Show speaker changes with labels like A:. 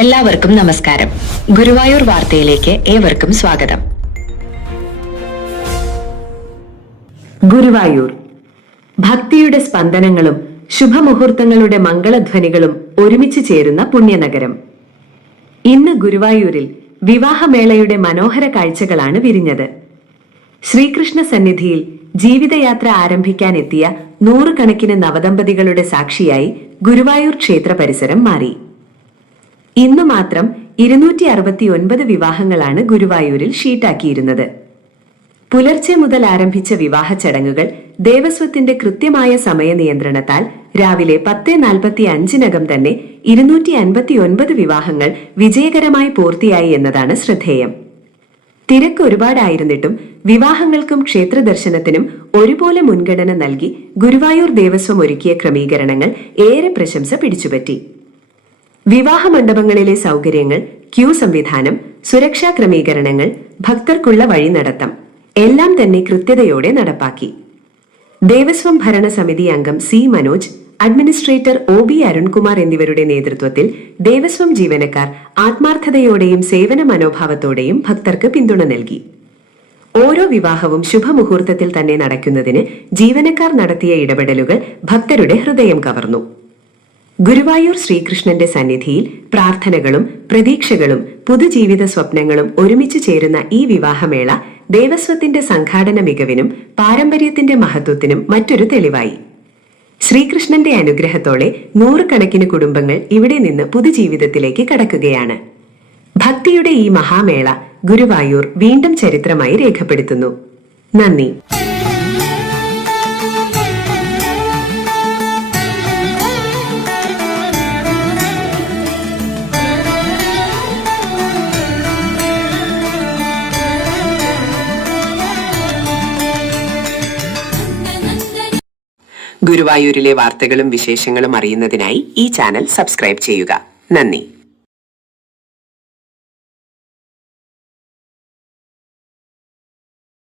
A: എല്ലാവർക്കും നമസ്കാരം. ഗുരുവായൂർ വാർത്തയിലേക്ക് ഏവർക്കും സ്വാഗതം.
B: ഗുരുവായൂർ. ഭക്തിയുടെ സ്പന്ദനങ്ങളും ശുഭമുഹൂർത്തങ്ങളുടെ മംഗളധ്വനികളും ഒരുമിച്ച് ചേരുന്ന പുണ്യനഗരം. ഇന്ന് ഗുരുവായൂരിൽ വിവാഹമേളയുടെ മനോഹര കാഴ്ചകളാണ് വിരിഞ്ഞത്. ശ്രീകൃഷ്ണ സന്നിധിയിൽ ജീവിതയാത്ര ആരംഭിക്കാൻ എത്തിയ നൂറുകണക്കിന് നവദമ്പതികളുടെ സാക്ഷിയായി ഗുരുവായൂർ ക്ഷേത്ര പരിസരം മാറി. ഇന്നു മാത്രം ഇരുന്നൂറ്റി അറുപത്തി ഒൻപത് വിവാഹങ്ങളാണ് ഗുരുവായൂരിൽ ഷീട്ടാക്കിയിരുന്നത് പുലർച്ചെ മുതൽ ആരംഭിച്ച വിവാഹ ചടങ്ങുകൾ ദേവസ്വത്തിന്റെ കൃത്യമായ സമയ നിയന്ത്രണത്താൽ രാവിലെ പത്ത് നാൽപ്പത്തി അഞ്ചിനകം തന്നെ ഇരുന്നൂറ്റി അൻപത്തി ഒൻപത് വിവാഹങ്ങൾ വിജയകരമായി പൂർത്തിയായി എന്നതാണ് ശ്രദ്ധേയം. തിരക്ക് ഒരുപാടായിരുന്നിട്ടും വിവാഹങ്ങൾക്കും ക്ഷേത്ര ദർശനത്തിനും ഒരുപോലെ മുൻഗണന നൽകി ഗുരുവായൂർ ദേവസ്വം ഒരുക്കിയ ക്രമീകരണങ്ങൾ ഏറെ പ്രശംസ പിടിച്ചുപറ്റി. വിവാഹ മണ്ഡപങ്ങളിലെ സൗകര്യങ്ങൾ ക്യൂ സംവിധാനം സുരക്ഷാ ക്രമീകരണങ്ങൾ ഭക്തർക്കുള്ള വഴി നടത്തം എല്ലാം തന്നെ കൃത്യതയോടെ നടപ്പാക്കി. ദേവസ്വം ഭരണസമിതി അംഗം C Manoj administrator O B Arunkumar എന്നിവരുടെ നേതൃത്വത്തിൽ ദേവസ്വം ജീവനക്കാർ ആത്മാർത്ഥതയോടെയും സേവന മനോഭാവത്തോടെയും ഭക്തർക്ക് പിന്തുണ നൽകി. ഓരോ വിവാഹവും ശുഭമുഹൂർത്തത്തിൽ തന്നെ നടക്കുന്നതിന് ജീവനക്കാർ നടത്തിയ ഇടപെടലുകൾ ഭക്തരുടെ ഹൃദയം കവർന്നു. ഗുരുവായൂർ ശ്രീകൃഷ്ണന്റെ സന്നിധിയിൽ പ്രാർത്ഥനകളും പ്രതീക്ഷകളും പുതുജീവിത സ്വപ്നങ്ങളും ഒരുമിച്ച് ചേരുന്ന ഈ വിവാഹമേള ദേവസ്വത്തിന്റെ സംഘാടന മികവിനും പാരമ്പര്യത്തിന്റെ മഹത്വത്തിനും മറ്റൊരു തെളിവായി. ശ്രീകൃഷ്ണന്റെ അനുഗ്രഹത്തോടെ നൂറുകണക്കിന് കുടുംബങ്ങൾ ഇവിടെ നിന്ന് പുതുജീവിതത്തിലേക്ക് കടക്കുകയാണ്. ഭക്തിയുടെ ഈ മഹാമേള ഗുരുവായൂർ വീണ്ടും ചരിത്രമായി രേഖപ്പെടുത്തുന്നു. നന്ദി.
C: ഗുരുവായൂരിലെ വാർത്തകളും വിശേഷങ്ങളും അറിയുന്നതിനായി ഈ ചാനൽ സബ്സ്ക്രൈബ് ചെയ്യുക. നന്ദി.